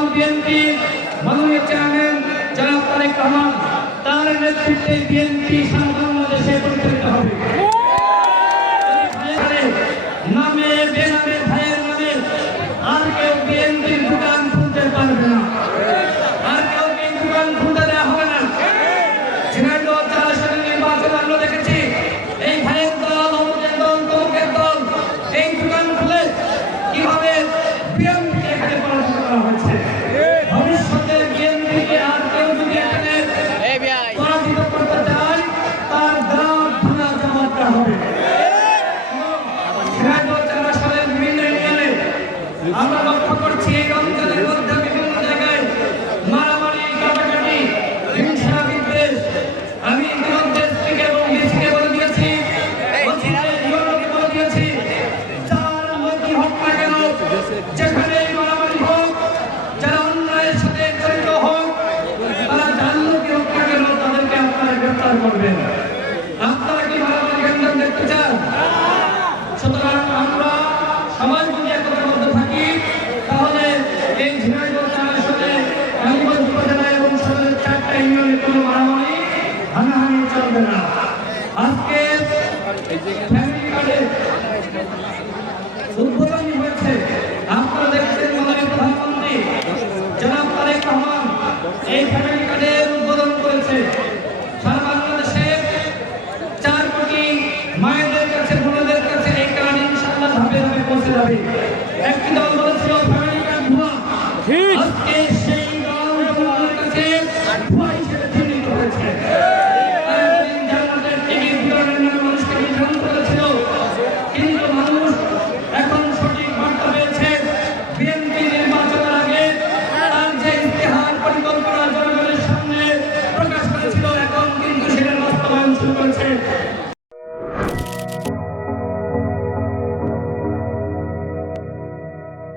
দল বিএনপি মাননীয় চেয়ারম্যান জনাব তারেক রহমান তার নেতৃত্বে বিএনপি সারা বাংলাদেশে পরিচালিত হবে। নামে বেনামে ভাইয়ের নামে আর কেউ বিএনপির দোকান খুলতে পারবে না, আর কেউ দোকান খুলতে দেওয়া হবে না। ঝিনাইদহ 4 আসনের নির্বাচন আমরা দেখেছি এই ভাইয়ের দল, অমুকের দল, তমুকের দল এই দোকান খুলে কিভাবে বিএনপিকে এখানে পরাজিত করা হয়েছে। ভবিষ্যতে বিএনপিকে আর কেউ যদি এখানে পরাজিত করতে চায় তার দাম ভাঙা জমাতে হবে। ঝিনাইদহ 4 আসনের বিভিন্ন ইউনিয়নে আমরা লক্ষ্য করছি এই রমজানের মধ্যে বিভিন্ন জায়গায় মারামারি, কাটাকাটি, হিংসা, বিদ্বেষ। আমি ইতিমধ্যে স্ত্রীকে এবং ডিসিকে বলে দিয়েছি, বলে দিয়েছি যার মধ্যে হোক না কেন, যেখানে মারামারি হোক, যারা অন্যায়ের সাথে জড়িত হোক, তারা যার লোকই হোক না কেন তাদেরকে আপনারা গ্রেফতার করবেন। আপনারা কি মারামারি গঞ্জাম দেখতে চান? সুতরাং আমরা সবাই যদি একতাবদ্ধ থাকি তাহলে এই ঝিনাইদহ 4 আসনে কালীগঞ্জ উপজেলা এবং সদরের 4টা ইউনিয়নে কোনো মারামারি হানাহানি চলবে না। আজকে ফ্যামিলি কার্ডের উদ্বোধনী হয়েছে, আপনারা দেখছেন মাননীয় প্রধানমন্ত্রী জনাব তারেক রহমান এই ফ্যামিলি কার্ডের উদ্বোধন করেছে। সারা বাংলাদেশে 4 কোটি মায়েদের কাছে, বোনদের কাছে এই কার্ড ইনশাআল্লাহ ধাপে ধাপে পৌঁছে যাবে। একটি দল বলেছিল ফ্যামিলি কার্ড ভুয়া, আজকে সেই